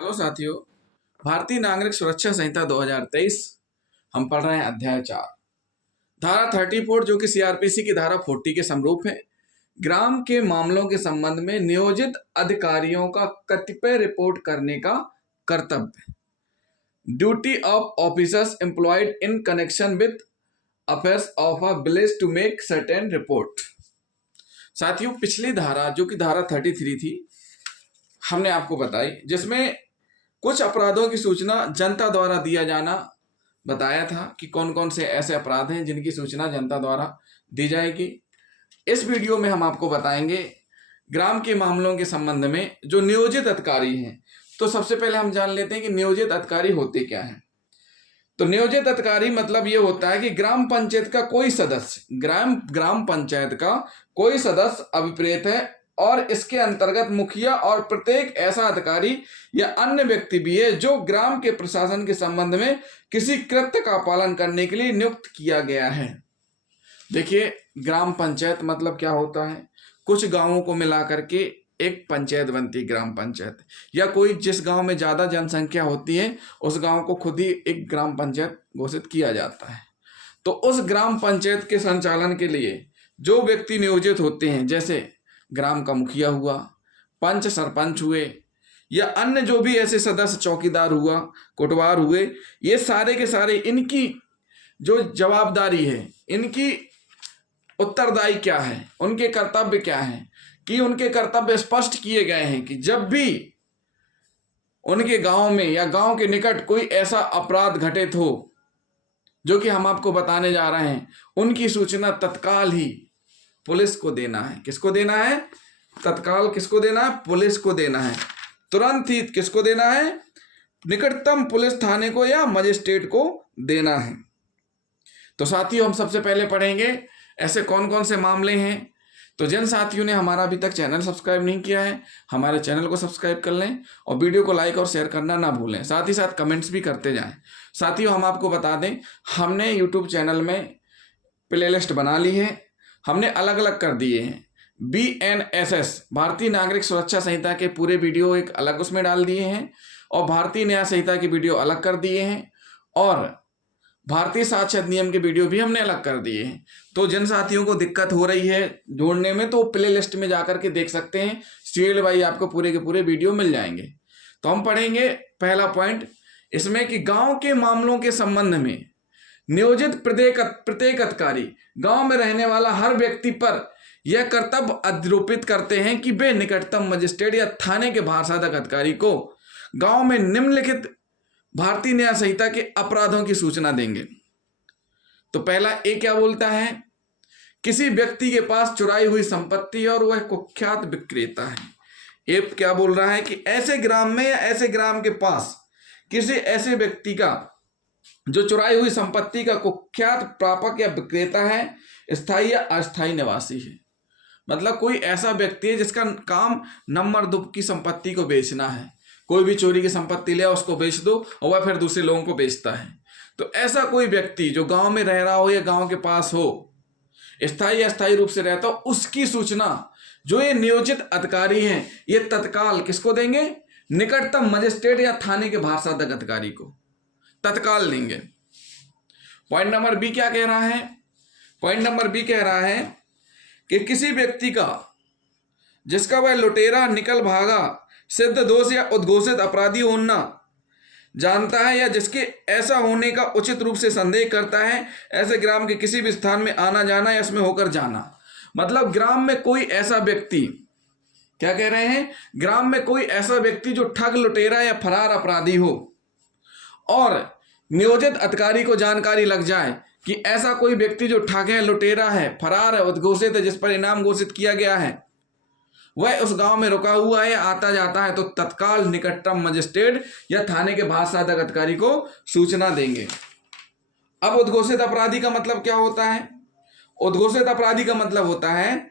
Hello साथियों। भारतीय नागरिक सुरक्षा संहिता 2023 हम पढ़ रहे हैं अध्याय 4 धारा 34 जो कि सीआरपीसी की धारा 40 के समरूप है। ग्राम के मामलों के संबंध में नियोजित अधिकारियों का कतिपय रिपोर्ट करने का कर्तव्य। Duty of officers employed in connection with affairs of a village to make certain report. साथियों, पिछली धारा जो कि धारा 33 थी हमने आपको बताई, जिसमें कुछ अपराधों की सूचना जनता द्वारा दिया जाना बताया था कि कौन कौन से ऐसे अपराध हैं जिनकी सूचना जनता द्वारा दी जाएगी। इस वीडियो में हम आपको बताएंगे ग्राम के मामलों के संबंध में जो नियोजित अधिकारी हैं। तो सबसे पहले हम जान लेते हैं कि नियोजित अधिकारी होते क्या हैं। तो नियोजित अधिकारी मतलब ये होता है कि ग्राम पंचायत का कोई सदस्य ग्राम पंचायत का कोई सदस्य अभिप्रेत है और इसके अंतर्गत मुखिया और प्रत्येक ऐसा अधिकारी या अन्य व्यक्ति भी है जो ग्राम के प्रशासन के संबंध में किसी कृत्य का पालन करने के लिए नियुक्त किया गया है। देखिए, ग्राम पंचायत मतलब क्या होता है। कुछ गांवों को मिला करके एक पंचायत बनती है ग्राम पंचायत, या कोई जिस गांव में ज्यादा जनसंख्या होती है उस गांव को खुद ही एक ग्राम पंचायत घोषित किया जाता है। तो उस ग्राम पंचायत के संचालन के लिए जो व्यक्ति नियोजित होते हैं, जैसे ग्राम का मुखिया हुआ, पंच सरपंच हुए, या अन्य जो भी ऐसे सदस्य, चौकीदार हुआ, कोटवार हुए, ये सारे के सारे इनकी जो जवाबदारी है, इनकी उत्तरदायी क्या है, उनके कर्तव्य क्या है, कि उनके कर्तव्य स्पष्ट किए गए हैं कि जब भी उनके गांव में या गांव के निकट कोई ऐसा अपराध घटित हो जो कि हम आपको बताने जा रहे हैं, उनकी सूचना तत्काल ही पुलिस को देना है। किसको देना है? तत्काल किसको देना है? पुलिस को देना है। तुरंत ही किसको देना है? निकटतम पुलिस थाने को या मजिस्ट्रेट को देना है। तो साथियों, हम सबसे पहले पढ़ेंगे ऐसे कौन कौन से मामले हैं। तो जिन साथियों ने हमारा अभी तक चैनल सब्सक्राइब नहीं किया है, हमारे चैनल को सब्सक्राइब कर लें और वीडियो को लाइक और शेयर करना ना भूलें। साथ ही साथ कमेंट्स भी करते जाएं। साथियों, हम आपको बता दें, हमने यूट्यूब चैनल में प्लेलिस्ट बना ली है, हमने अलग अलग कर दिए हैं। BNSS भारतीय नागरिक सुरक्षा संहिता के पूरे वीडियो एक अलग उसमें डाल दिए हैं और भारतीय न्याय संहिता की वीडियो अलग कर दिए हैं और भारतीय साक्ष्य अधिनियम के वीडियो भी हमने अलग कर दिए हैं। तो जिन साथियों को दिक्कत हो रही है ढूंढने में, तो प्ले लिस्ट में जाकर के देख सकते हैं। सीरियल वाइज आपको पूरे के पूरे वीडियो मिल जाएंगे। तो हम पढ़ेंगे पहला पॉइंट इसमें कि गांव के मामलों के संबंध में नियोजित प्रत्येक अधिकारी गांव में रहने वाला हर व्यक्ति पर यह कर्तव्य आरोपित करते हैं कि वे निकटतम मजिस्ट्रेट या थाने के भारसाधक अधिकारी को गांव में निम्नलिखित भारतीय न्याय संहिता के अपराधों की सूचना देंगे। तो पहला ए क्या बोलता है? किसी व्यक्ति के पास चुराई हुई संपत्ति और वह कुख्यात विक्रेता है। ए क्या बोल रहा है कि ऐसे ग्राम में या ऐसे ग्राम के पास किसी ऐसे व्यक्ति का जो चुराई हुई संपत्ति का कुख्यात प्रापक या विक्रेता है, स्थायी या अस्थायी निवासी है। मतलब कोई ऐसा व्यक्ति है जिसका काम नंबर 2 की संपत्ति को बेचना है। कोई भी चोरी की संपत्ति ले उसको बेच दो और वह फिर दूसरे लोगों को बेचता है। तो ऐसा कोई व्यक्ति जो गांव में रह रहा हो या गांव के पास हो, स्थायी अस्थायी रूप से रहता हो, उसकी सूचना जो ये नियोजित अधिकारी हैं ये तत्काल किसको देंगे? निकटतम मजिस्ट्रेट या थाने के भारसाधक अधिकारी को तत्काल देंगे। पॉइंट नंबर बी क्या कह रहा है? पॉइंट नंबर बी कह रहा है कि किसी व्यक्ति का जिसका वह लुटेरा, निकल भागा, सिद्ध दोष या उद्घोषित अपराधी होना जानता है या जिसके ऐसा होने का उचित रूप से संदेह करता है, ऐसे ग्राम के किसी भी स्थान में आना जाना या इसमें होकर जाना। मतलब ग्राम में कोई ऐसा व्यक्ति, क्या कह रहे हैं? ग्राम में कोई ऐसा व्यक्ति जो ठग, लुटेरा या फरार अपराधी हो और नियोजित अधिकारी को जानकारी लग जाए कि ऐसा कोई व्यक्ति जो ठग है, लुटेरा है, फरार है, उद्घोषित है, जिस पर इनाम घोषित किया गया है, वह उस गांव में रुका हुआ है, आता जाता है, तो तत्काल निकटतम मजिस्ट्रेट या थाने के भारसाधक अधिकारी को सूचना देंगे। अब उद्घोषित अपराधी का मतलब क्या होता है? उद्घोषित अपराधी का मतलब होता है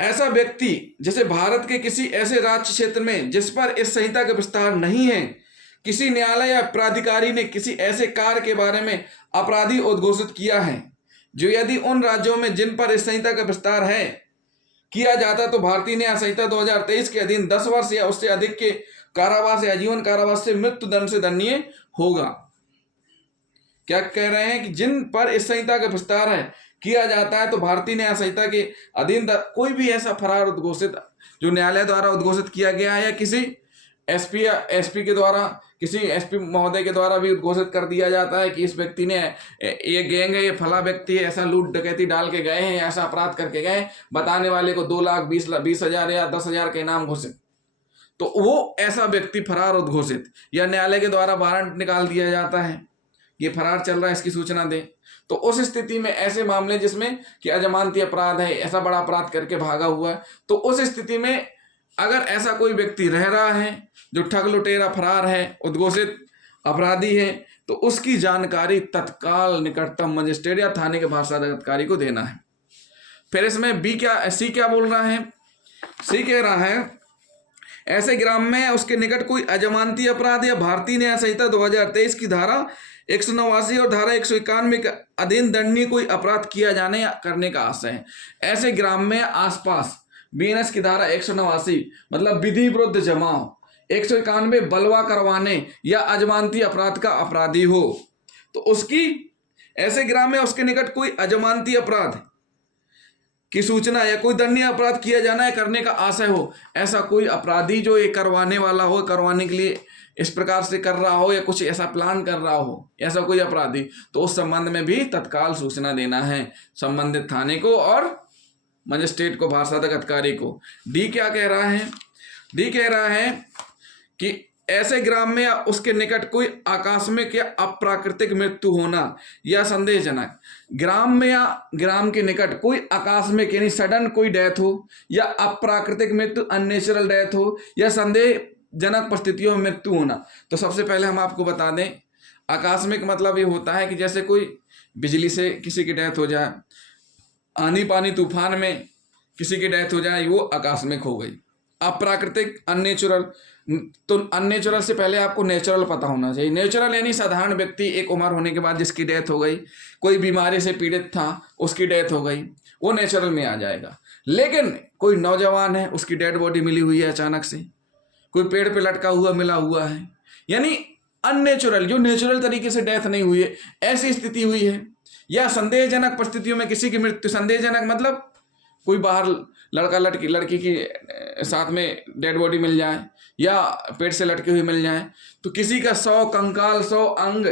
ऐसा व्यक्ति जैसे भारत के किसी ऐसे राज्य क्षेत्र में जिस पर इस संहिता का विस्तार नहीं है, किसी न्यायालय या प्राधिकारी ने किसी ऐसे कार्य के बारे में अपराधी उद्घोषित किया है जो यदि उन राज्यों में जिन पर इस संहिता का विस्तार है किया जाता तो भारतीय न्याय संहिता 2023 के अधीन 10 वर्ष या उससे अधिक के कारावास या आजीवन कारावास से मृत्यु दंड से दंडनीय होगा। क्या कह रहे हैं कि जिन पर इस संहिता का विस्तार है किया जाता है तो भारतीय न्याय संहिता के अधीन कोई भी ऐसा फरार उद्घोषित जो न्यायालय द्वारा उद्घोषित किया गया है या किसी एसपी या एसपी के द्वारा, किसी एसपी महोदय के द्वारा भी उद्घोषित कर दिया जाता है कि इस व्यक्ति ने, ये गैंग है, ये फला व्यक्ति है, ऐसा लूट डकैती डाल के गए हैं, ऐसा अपराध करके गए, बताने वाले को 2,20,000 या 10,000 के इनाम घोषित, तो वो ऐसा व्यक्ति फरार उद्घोषित या न्यायालय के द्वारा वारंट निकाल दिया जाता है ये फरार चल रहा है, इसकी सूचना दे। तो उस स्थिति में ऐसे मामले जिसमें कि अजमानती अपराध है, ऐसा बड़ा अपराध करके भागा हुआ है, तो उस स्थिति में अगर ऐसा कोई व्यक्ति रह रहा है जो ठग लुटेरा फरार है, उद्घोषित अपराधी है, तो उसकी जानकारी तत्काल निकटतम मजिस्ट्रेट या थाने के भाषांतर अधिकारी को देना है। फिर इसमें सी क्या बोल रहा है? सी कह रहा है ऐसे ग्राम में उसके निकट कोई अजमानती अपराध या भारतीय न्याय संहिता 2023 की धारा 189 और धारा 191 के अधीन दंडनीय कोई अपराध किया जाने या करने का आशय है। ऐसे ग्राम में आसपास बीएनएस की धारा 189 मतलब विधि विरुद्ध जमाव, 191 बलवा करवाने या अजमानती अपराध का अपराधी हो, तो उसकी ऐसे ग्राम में उसके निकट कोई अजमानती अपराध की सूचना या कोई दंडनीय अपराध किया जाना या करने का आशय हो, ऐसा कोई अपराधी जो ये करवाने वाला हो, करवाने के लिए इस प्रकार से कर रहा हो या कुछ ऐसा प्लान कर रहा हो, ऐसा कोई अपराधी, तो उस संबंध में भी तत्काल सूचना देना है संबंधित थाने को और मजिस्ट्रेट को, भाषांतर अधिकारी को। डी क्या कह रहा है? डी कह रहा है कि ऐसे ग्राम में या उसके निकट कोई आकस्मिक या अप्राकृतिक मृत्यु होना या संदेहजनक, ग्राम में या ग्राम के निकट कोई आकस्मिक यानी सडन कोई डेथ हो या अप्राकृतिक मृत्यु अननेचुरल डेथ हो या संदेहजनक परिस्थितियों में मृत्यु होना। तो सबसे पहले हम आपको बता दें, आकस्मिक मतलब ये होता है कि जैसे कोई बिजली से किसी की डेथ हो जाए, आंधी पानी तूफान में किसी की डेथ हो जाए, वो आकस्मिक हो गई। अप्राकृतिक अननेचुरल, तो अननेचुरल से पहले आपको नेचुरल पता होना चाहिए। नेचुरल यानी साधारण व्यक्ति एक उम्र होने के बाद जिसकी डेथ हो गई, कोई बीमारी से पीड़ित था उसकी डेथ हो गई, वो नेचुरल में आ जाएगा। लेकिन कोई नौजवान है, उसकी डेड बॉडी मिली हुई है अचानक से, कोई पेड़ पे लटका हुआ मिला हुआ है, यानी अननेचुरल, जो नेचुरल तरीके से डेथ नहीं हुई है, ऐसी स्थिति हुई है। या संदेहजनक परिस्थितियों में किसी की मृत्यु, संदेहजनक मतलब कोई बाहर लड़की की साथ में डेड बॉडी मिल जाए या पेट से लटकी हुई मिल जाए, तो किसी का 100 कंकाल, 100 अंग,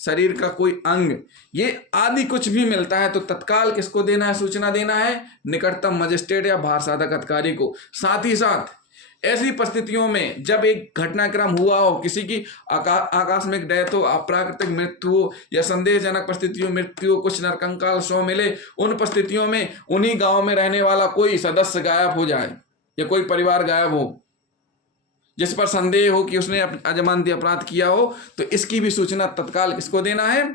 शरीर का कोई अंग, ये आदि कुछ भी मिलता है तो तत्काल किसको देना है? सूचना देना है निकटतम मजिस्ट्रेट या भाषांतर अधिकारी को। साथ ही साथ ऐसी परिस्थितियों में जब एक घटनाक्रम हुआ हो, किसी की आकस्मिक डेथ हो, अप्राकृतिक मृत्यु हो या संदेहजनक परिस्थितियों मृत्यु हो, कुछ नरकंकाल शव मिले, उन परिस्थितियों में उन्हीं गांव में रहने वाला कोई सदस्य गायब हो जाए या कोई परिवार गायब हो जिस पर संदेह हो कि उसने अजमानती अपराध किया हो, तो इसकी भी सूचना तत्काल किसको देना है?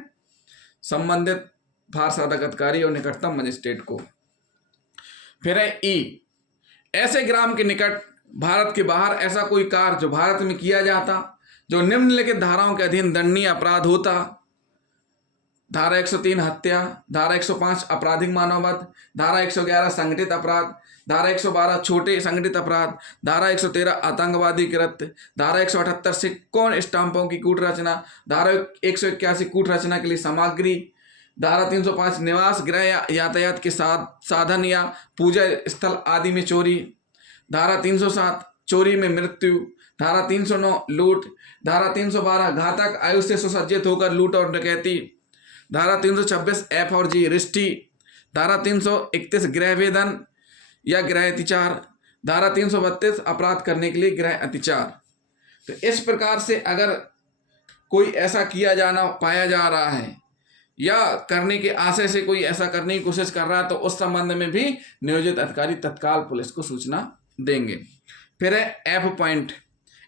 संबंधित भाषांतर अधिकारी और निकटतम मजिस्ट्रेट को। फिर है ई, ऐसे ग्राम के निकट भारत के बाहर ऐसा कोई कार्य जो भारत में किया जाता जो निम्नलिखित धाराओं के अधीन दंडनीय अपराध होता। धारा 103 हत्या, धारा 105 आपराधिक मानववध, धारा 111 संगठित अपराध, धारा 112 छोटे संगठित अपराध, धारा 113 आतंकवादी कृत्य, धारा 178 सिक्कों स्टाम्पों की कूट रचना, धारा 181 कूट रचना के लिए सामग्री, धारा 305 निवास गृह या यातायात के साधन या पूजा स्थल आदि में चोरी, धारा 307 चोरी में मृत्यु, धारा 309 लूट, धारा 312 घातक आयु से सुसज्जित होकर लूट और डकैती, धारा 326 एफ और जी रिष्टी, धारा 331 गृह वेदन या गृह अतिचार, धारा 332 अपराध करने के लिए गृह अतिचार। तो इस प्रकार से अगर कोई ऐसा किया जाना पाया जा रहा है या करने के आशय से कोई ऐसा करने की कोशिश कर रहा है, तो उस संबंध में भी नियोजित अधिकारी तत्काल पुलिस को सूचना देंगे। फिर है एफ पॉइंट।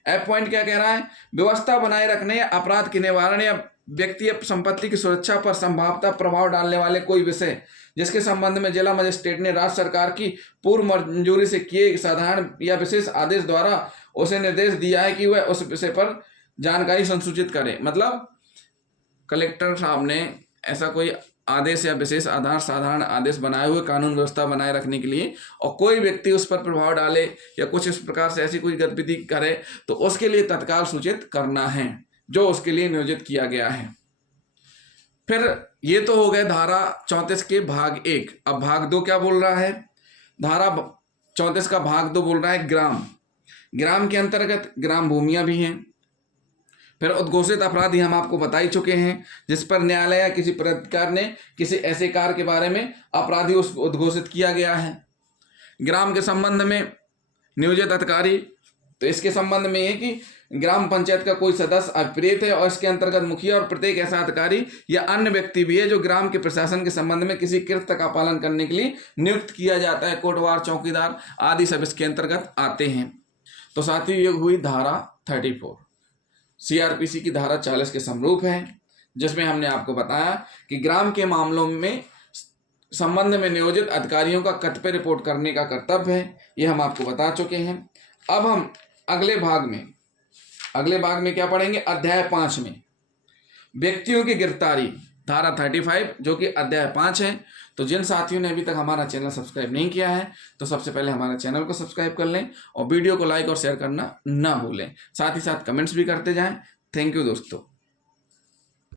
एफ पॉइंट क्या कह रहा है? व्यवस्था बनाए रखने या अपराध के निवारण या व्यक्ति या संपत्ति की सुरक्षा पर संभावतः प्रभाव डालने वाले कोई विषय जिसके संबंध में जिला मजिस्ट्रेट ने राज्य सरकार की पूर्व मंजूरी से किए साधारण या विशेष आदेश द्वारा उसे निर्देश दिया है कि वह उस विषय पर जानकारी संसूचित करे। मतलब कलेक्टर साहब ने ऐसा कोई आदेश या विशेष आधार साधारण आदेश बनाए हुए कानून व्यवस्था बनाए रखने के लिए, और कोई व्यक्ति उस पर प्रभाव डाले या कुछ इस प्रकार से ऐसी कोई गतिविधि करे तो उसके लिए तत्काल सूचित करना है जो उसके लिए नियोजित किया गया है। फिर ये तो हो गए धारा 34 के भाग 1। अब भाग 2 क्या बोल रहा है? धारा 34 का भाग 2 बोल रहा है ग्राम। ग्राम के अंतर्गत ग्राम भूमियां भी हैं। फिर उद्घोषित अपराधी हम आपको बता ही चुके हैं, जिस पर न्यायालय या किसी प्राधिकार ने किसी ऐसे कार्य के बारे में अपराधी उस उद्घोषित किया गया है। ग्राम के संबंध में नियोजित अधिकारी, तो इसके संबंध में है कि ग्राम पंचायत का कोई सदस्य अप्रेरित है और इसके अंतर्गत मुखिया और प्रत्येक ऐसा अधिकारी या अन्य व्यक्ति भी है जो ग्राम के प्रशासन के संबंध में किसी कृत्य का पालन करने के लिए नियुक्त किया जाता है। कोटवार, चौकीदार आदि सब इसके अंतर्गत आते हैं। तो साथियों, ये हुई धारा 34 सीआरपीसी की धारा 40 के समरूप है, जिसमें हमने आपको बताया कि ग्राम के मामलों में संबंध में नियोजित अधिकारियों का कर्तव्य रिपोर्ट करने का कर्तव्य है, ये हम आपको बता चुके हैं। अब हम अगले भाग में क्या पढ़ेंगे? अध्याय 5 में व्यक्तियों की गिरफ्तारी, धारा 35 जो कि अध्याय 5 है। तो जिन साथियों ने अभी तक हमारा चैनल सब्सक्राइब नहीं किया है तो सबसे पहले हमारे चैनल को सब्सक्राइब कर लें और वीडियो को लाइक और शेयर करना ना भूलें। साथ ही साथ कमेंट्स भी करते जाएं। थैंक यू दोस्तों।